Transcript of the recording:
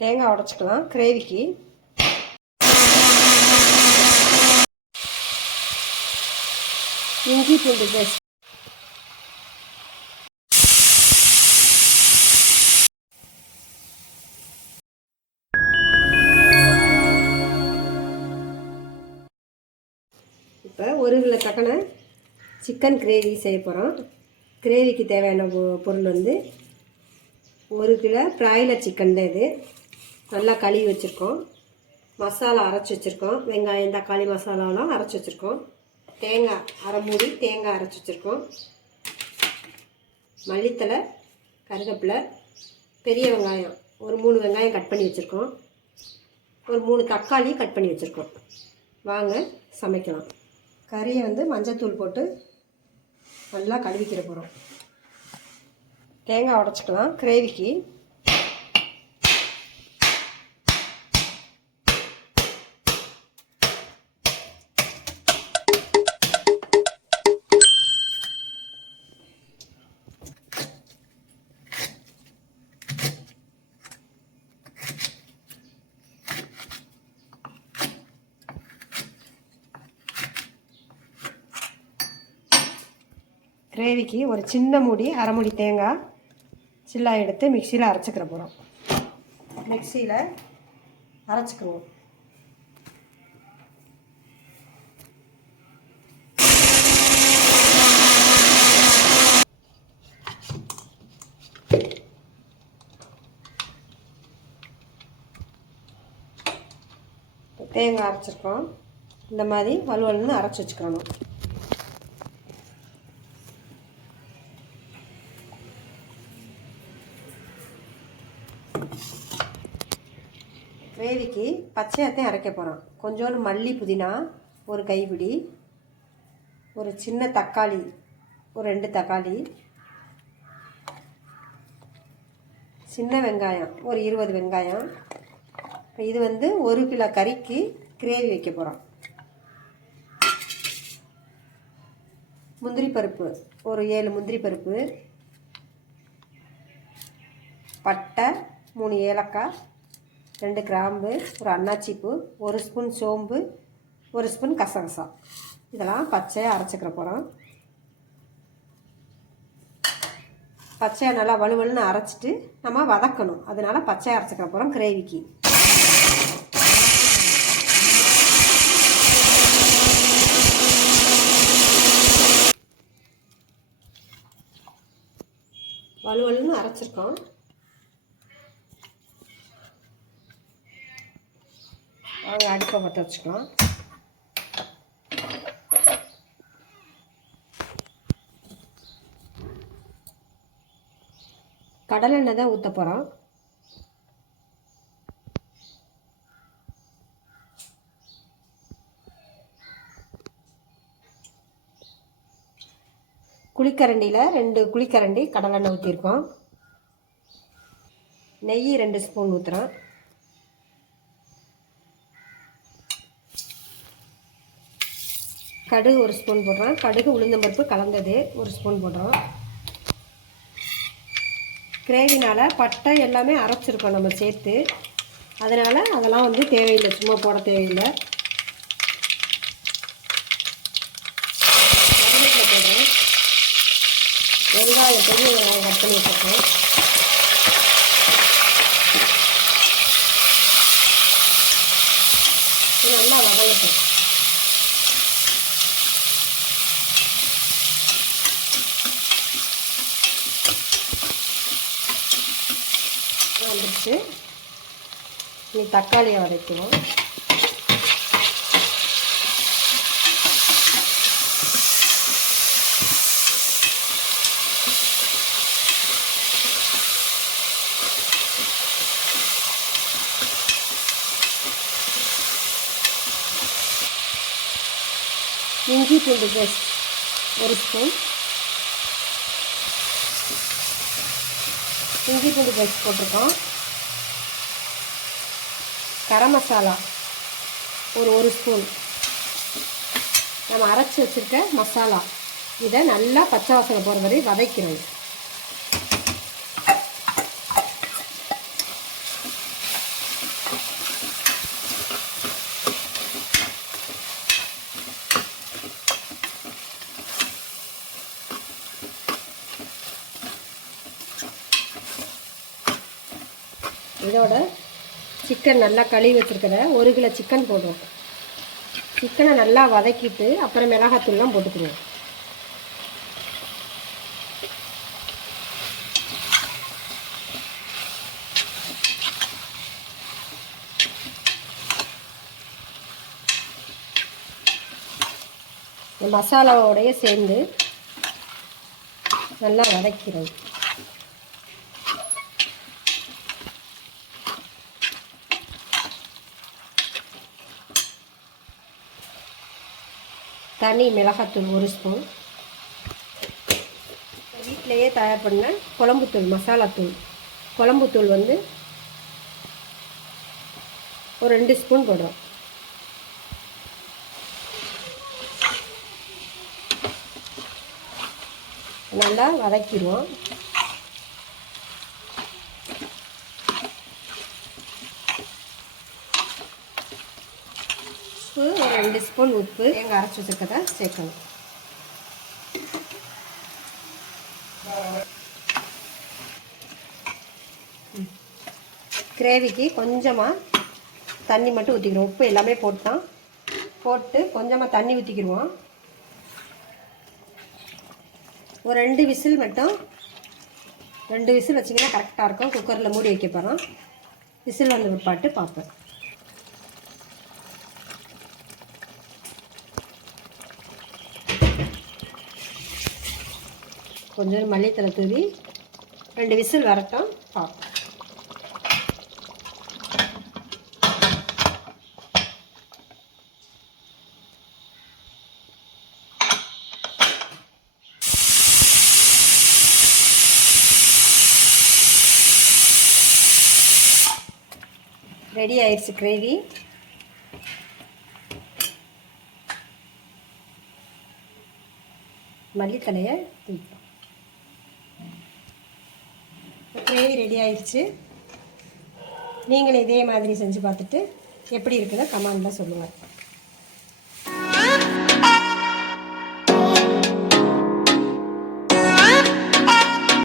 தேங்காய் உடைச்சிக்கலாம் கிரேவிக்கு. இஞ்சி பூண்டு பேஸ்ட், இப்போ 1 கிலோ தக்கன சிக்கன் கிரேவி செய்ய போகிறோம். கிரேவிக்கு தேவையான பொருள் வந்து 1 கிலோ பிராய்லர் சிக்கன் தான். இது நல்லா கழுவி வச்சுருக்கோம். மசாலா அரைச்சி வச்சுருக்கோம். வெங்காயம் தக்காளி மசாலாலாம் அரைச்சி வச்சுருக்கோம். தேங்காய் அரை மூடி தேங்காய் அரைச்சி வச்சுருக்கோம். மல்லித்தலை, கருவேப்பிலை, பெரிய வெங்காயம் ஒரு 3 வெங்காயம் கட் பண்ணி வச்சுருக்கோம். ஒரு 3 தக்காளி கட் பண்ணி வச்சுருக்கோம். வாங்க சமைக்கலாம். கறியை வந்து மஞ்சத்தூள் போட்டு நல்லா கழுவிக்கிற போகிறோம். தேங்காய் உடைச்சிக்கலாம் கிரேவிக்கு. கிரேவிக்கு ஒரு சின்ன மூடி அரை மூடி தேங்காய் சில்லா எடுத்து மிக்சியில் அரைச்சிக்கிற போகிறோம். மிக்சியில் அரைச்சிக்குவோம். தேங்காய் அரைச்சிருக்கோம். இந்த மாதிரி வலுவலுன்னு அரைச்சி வச்சுக்கணும். கிரேவிக்கு பச்சையாத்தையும் அரைக்க போகிறோம். கொஞ்சோண்டு மல்லி புதினா ஒரு கைப்பிடி, ஒரு சின்ன தக்காளி ஒரு 2 தக்காளி, சின்ன வெங்காயம் ஒரு 20 வெங்காயம். இப்போ இது வந்து 1 கிலோ கறிக்கு கிரேவி வைக்க போகிறோம். முந்திரி பருப்பு ஒரு 7 முந்திரி பருப்பு, பட்டை 3 ஏலக்காய், 2 கிராம்பு, ஒரு அன்னாச்சிப்பூ, 1 ஸ்பூன் சோம்பு, 1 ஸ்பூன் கசகசா. இதெல்லாம் பச்சையாக அரைச்சிக்கிற போகிறோம். பச்சையாக நல்லா வலுவலுன்னு அரைச்சிட்டு நம்ம வதக்கணும். அதனால் பச்சையாக அரைச்சிக்கிற போகிறோம் கிரேவிக்கு. வலுவலுன்னு அரைச்சிருக்கோம். அவங்க அடுப்பை பற்ற வச்சுக்கலாம். கடலெண்ணெய் தான் ஊற்ற போகிறோம். குழிக்கரண்டியில் 2 குழிக்கரண்டி கடலெண்ணெய் ஊற்றிருக்கோம். நெய் 2 ஸ்பூன் ஊற்றுறோம். கடுகு 1 ஸ்பூன் போடுறோம். கடுகு உளுந்தம்பருப்பு கலந்தது 1 ஸ்பூன் போடுறோம். கிரேவினால் பட்டை எல்லாமே அரைச்சிருக்கோம் நம்ம சேர்த்து. அதனால் அதெல்லாம் வந்து தேவையில்லை, சும்மா போட தேவையில்லை. போடுறோம். வெங்காயம் பெரிய வெங்காயம் கட் பண்ணி வச்சுருக்கோம். நல்லா வதங்கட்டும். வந்துடுச்சு. நீ தக்காளியை வதக்கணும். இஞ்சி பூண்டு பேஸ்ட் 1 ஸ்பூன். இஞ்சி பூண்டு பேஸ்ட் போட்டிருக்கோம். கரம் மசாலா ஒரு 1 ஸ்பூன். நம்ம அரைச்சி வச்சுருக்க மசாலா இதை நல்லா பச்சை வாசனை போகிற வரை வதக்கிறோம். இதோட சிக்கன் நல்லா கழுவி வச்சுருக்கிற 1 கிலோ சிக்கன் போடுறோம். சிக்கனை நல்லா வதக்கிட்டு அப்புறம் மிளகாத்தூள்லாம் போட்டுக்குவோம். மசாலாவோடையே சேர்ந்து நல்லா வதக்கிறது. தனி மிளகாத்தூள் 1 ஸ்பூன், வீட்டிலையே தயார் பண்ண குழம்புத்தூள் மசாலாத்தூள் குழம்புத்தூள் வந்து ஒரு 2 ஸ்பூன் போடுறோம். நல்லா வதக்கிடுவோம். உப்பு ஒரு 2 ஸ்பூன் உப்பு தேங்காய் அரைச்சி வச்சுருக்கதை சேர்க்கணும். கிரேவிக்கு கொஞ்சமாக தண்ணி மட்டும் ஊற்றிக்கிறோம். உப்பு எல்லாமே போட்டு கொஞ்சமாக தண்ணி ஊற்றிக்கிடுவோம். ஒரு 2 விசில் மட்டும் 2 விசில் வச்சிங்கன்னா கரெக்டாக இருக்கும். குக்கரில் மூடி வைக்க போகிறோம். விசில் வந்து பாட்டு பார்ப்பேன். கொஞ்சம் மல்லித்தலை தூவி 2 விசில் வரட்டும் பார்ப்போம். ரெடி ஆயிடுச்சு கிரேவி. மல்லித்தலையை தூக்கிட்டோம். கிரேவி ரெடி ஆயிடுச்சு. நீங்களும் இதே மாதிரி செஞ்சு பார்த்துட்டு எப்படி இருக்குன்னு கமெண்ட்டில் சொல்லுங்கள்.